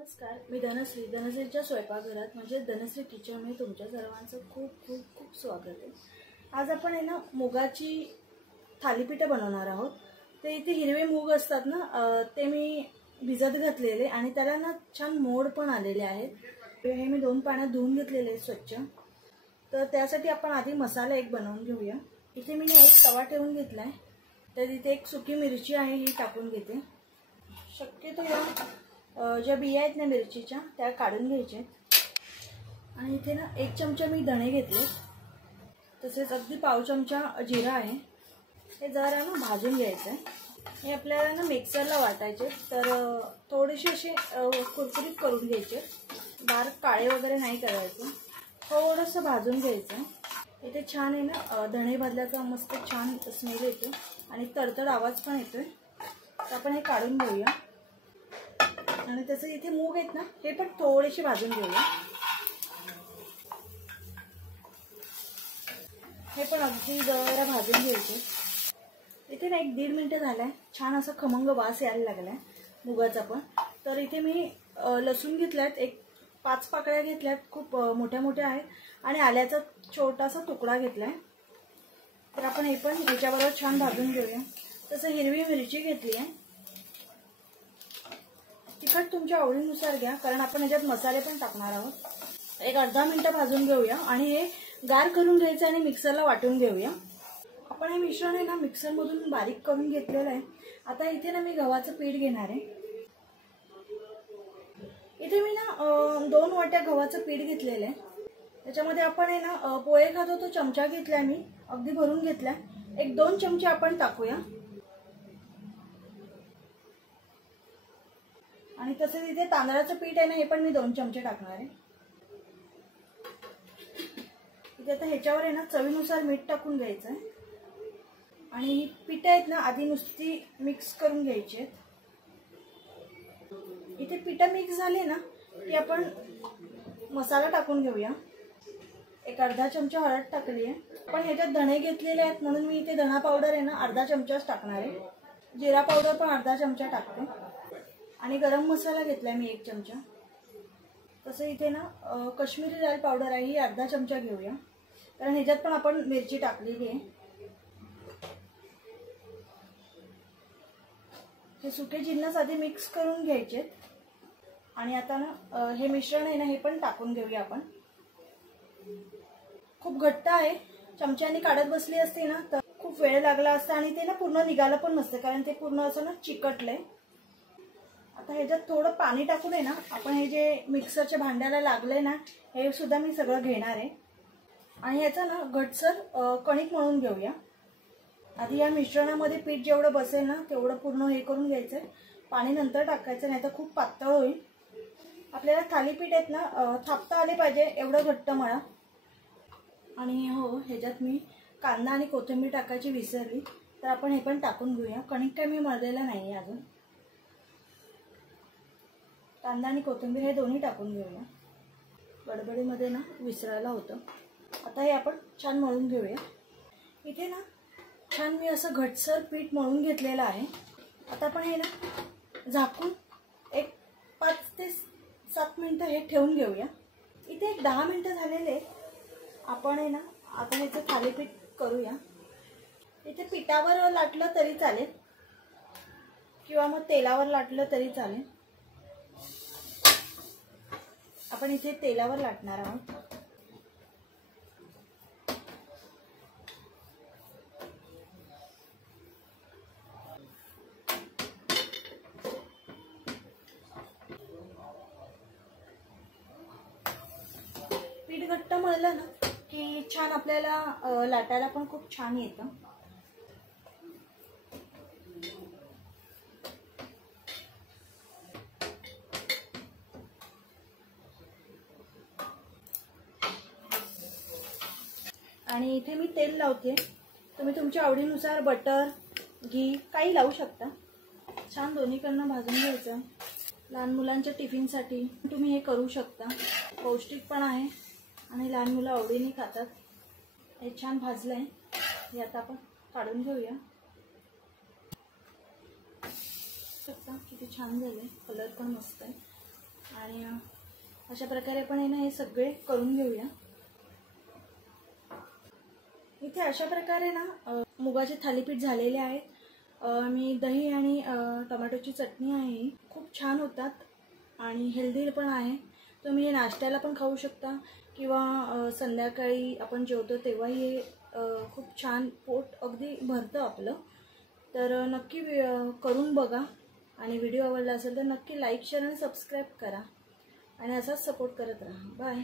नमस्कार, मी धनश्रीच्या स्वयंपाकघरात म्हणजे धनश्री किचनमध्ये तुमच्या सर्वांचं खूप खूप खूप स्वागत आहे। आज आपण आहे ना मुगाची थालीपीठ बनवणार आहोत। ते इथे हिरवे मूग असतात ना, ते मी भिजत घातलेले आणि त्याला ना छान मोड पण आलेले आहेत। हे मी 2 पाण्यात धुवून घेतलेले स्वच्छ। तर त्यासाठी आपण आधी मसाला एक बनवून घेऊया। इथे मी एक तवा ठेवून घेतलाय, तर इथे एक सुकी मिरची आहे ही टाकून घेते। शक्यतो या ज्या बिया आहेत ना मिरचीच्या त्या काढून घ्यायच्या। आणि इथे ना 1 चमचा मी धणे घेतले, तसेच अगदी पाव चमचा जिरा आहे। हे जरा ना भाजून घ्यायचं। हे आपल्याला ना मिक्सरला वाटायचे, तर थोडेसे असे कुरकुरीत करून घ्यायचे, बारीक काळे वगैरे नाही करायचे, थोडंसं भाजून घ्यायचं। इथे छान आहे ना धणे भाजल्याचा मस्त छान स्मेल येतो आणि तडतड आवाज पण येतोय। तर आपण हे काढून घेऊया आणि तसे इथे मूग आहेत ना हे पण थोडेसे भाजून घेऊया। हे पण अगदी जरा भाजून घ्यायचे। इथे ना 1-1.5 मिनिट झालाय, छान असा खमंग वास यायला लागलाय मुगाचा पण। तर इथे मी लसूण घेतल्यात, 5 पाकळ्या घेतल्यात, खूप मोठ्या मोठ्या आहेत आणि आल्याचा छोटासा तुकडा घेतलाय। तर आपण हे पण याच्याबरोबर छान भाजून घेऊया। तसं हिरवी मिरची घेतली आहे। तिखट तुमच्या आवडीनुसार घ्या, कारण आपण याच्यात मसाले पण टाकणार आहोत। एक अर्धा मिनिट भाजून घेऊया आणि हे गार करून घ्यायचं आणि मिक्सरला वाटून घेऊया। आपण हे मिश्रण आहे ना मिक्सर मधून बारीक करून घेतलेलं आहे। आता इथे ना मी गव्हाचं पीठ घेणार आहे। इथे मी ना 2 वाट्या गव्हाचं पीठ घेतलेलं आहे। त्याच्यामध्ये आपण आहे ना पोहे खातो तो चमचा घेतलाय, मी अगदी भरून घेतलाय। 1-2 चमचे आपण टाकूया आणि तसेच इथे तांदळाचं पीठ आहे ना हे पण मी 2 चमचे टाकणार आहे। इथे आता ह्याच्यावर आहे ना चवीनुसार मीठ टाकून घ्यायचं आणि ही पीठ आहेत ना आधी नुसती मिक्स करून घ्यायची आहेत। इथे पीठ मिक्स झाले ना की आपण मसाला टाकून घेऊया। एक अर्धा चमचा हळद टाकली आहे। पण ह्याच्यात धणे घेतलेले आहेत म्हणून मी इथे धना पावडर आहे ना अर्धा चमचाच टाकणार आहे। जिरा पावडर पण अर्धा चमचा टाकते आणि गरम मसाला घेतलाय मी 1 चमचा। तसं इथे ना काश्मीरी लाल पावडर आहे ही अर्धा चमचा घेऊया, कारण ह्याच्यात पण आपण मिरची टाकलेली आहे। हे सुके जिन्नस आधी मिक्स करून घ्यायचे आणि आता ना हे मिश्रण आहे ना हे पण टाकून घेऊया आपण। खूप घट्ट आहे, चमच्याने काढत बसली असते ना तर खूप वेळ लागला असता आणि ते ना पूर्ण निघालं पण नसतं, कारण ते पूर्ण असं ना चिकटलंय। आता ह्याच्यात थोडं पाणी टाकून आहे ना आपण हे जे मिक्सरच्या भांड्याला लागलंय ना हे सुद्धा मी सगळं घेणार आहे आणि ह्याचा ना घटसर कणिक मळून घेऊया। आधी या मिश्रणामध्ये पीठ जेवढं बसेल ना तेवढं पूर्ण हे करून घ्यायचंय, पाणी नंतर टाकायचं नाही तर खूप पातळ होईल। आपल्याला थालीपीठ आहेत ना थापता आले पाहिजे एवढं घट्ट मळा। आणि हो, ह्याच्यात मी कांदा आणि कोथिंबीर टाकायची विसरली, तर आपण हे पण टाकून घेऊया। कणिक काय मी मळलेलं नाही अजून। कांदा आणि कोथिंबीर हे दोन्ही टाकून घेऊया, गडबडीमध्ये ना विसरायला होतं। आता हे आपण छान मळून घेऊया। इथे ना छान मी असं घटसर पीठ मळून घेतलेलं आहे। आता आपण हे ना झाकून एक 5 ते 7 मिनिटं हे ठेवून घेऊया। इथे एक 10 मिनिटं झालेले आपण आहे ना आता ह्याचं थालीपीठ करूया। इथे पिठावर लाटलं तरी चालेल किंवा मग तेलावर लाटलं तरी चालेल। आपण इथे तेलावर लाटणार आहोत। पीठ घट्ट मळलं ना की छान आपल्याला लाटायला पण खूप छान येतं। आणि इथे मी तेल लावते, तुम्ही तुमच्या आवडीनुसार बटर घी काही लावू शकता। छान दोन्हीकडनं भाजून घ्यायचं। लहान मुलांच्या टिफिनसाठी तुम्ही हे करू शकता, पौष्टिक पण आहे आणि लहान मुलं आवडीने खातात। हे छान भाजलंय, हे आता आपण काढून घेऊया। शकता किती छान झाले, कलर पण मस्त आहे आणि अशा प्रकारे आपण आहे ना हे सगळे करून घेऊया। इथे अशा प्रकारे ना मुगाचे थालीपीठ झालेले आहेत। मी दही आणि टोमॅटोची चटणी आहे, खूप छान होतात आणि हेल्दी पण आहे। तुम्ही हे नाश्त्याला पण खाऊ शकता किंवा संध्याकाळी आपण जेवतो तेव्हाही हे खूप छान पोट अगदी भरतं आपलं। तर नक्की करून बघा आणि व्हिडिओ आवडला असेल तर नक्की लाईक शेअर आणि सबस्क्राईब करा आणि असाच सपोर्ट करत राहा। बाय।